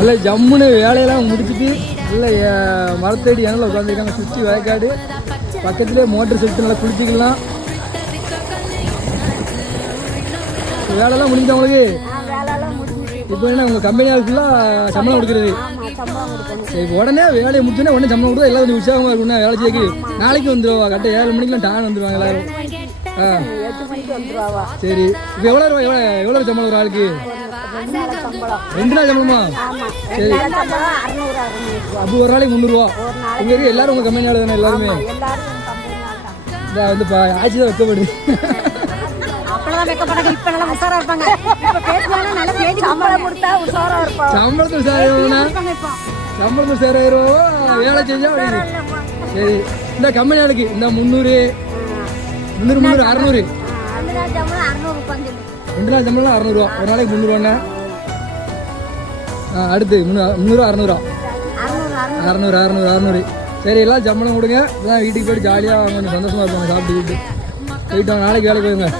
நல்ல ஜம்முன்னு வேலையெல்லாம் முடிச்சுட்டு நல்ல மரத்தடி இணையில் உட்காந்துருக்காங்க. சுற்றி வயக்காடு பக்கத்துலேயே மோட்டர் செலுத்து நல்லா குளிச்சிக்கலாம். வேலையெல்லாம் முடிஞ்சவங்களுக்கு இப்போ என்ன உங்கள் கம்பெனியால் ஃபுல்லாக சம்பளம் கொடுக்குறது. சரி உடனே வேலையை முடிச்சோன்னே உடனே சம்பளம் கொடுத்தா எல்லாம் கொஞ்சம் உற்சாகமாக இருக்கணும். வேலை செய்ய நாளைக்கு வந்துடுவா கரெக்டாக 7 மணிக்கெலாம் டான் வந்துடுவாங்க எல்லாரும். சரி இப்போ எவ்வளோ சம்பளம் ஒரு ஆளுக்கு? 2 நாள் சம்பளமா? சரி அப்போ ஒரு நாளைக்கு 300 ரூபா. இங்கே இருக்க எல்லாரும் உங்கள் கம்பெனியால் தானே எல்லாருமே? வந்து ஆட்சி தான் வைக்கப்படுது. சம்பளத்துக்கு சேராயிரம் வேலை செஞ்சா. சரி இந்த கம்பெனியாளுக்கு இந்த 300 600 2 நாள் சம்பளம் 600 ரூபா. ஒரு நாளைக்கு 300 ரூபாண்ணா. அடுத்து 300 600. சரி எல்லாம் சம்பளம் கொடுங்க. வீட்டுக்கு போய்ட்டு ஜாலியாக கொஞ்சம் சந்தோஷமா இருப்பாங்க. சாப்பிட்டு போயிட்டு நாளைக்கு வேலைக்கு போயிருங்க.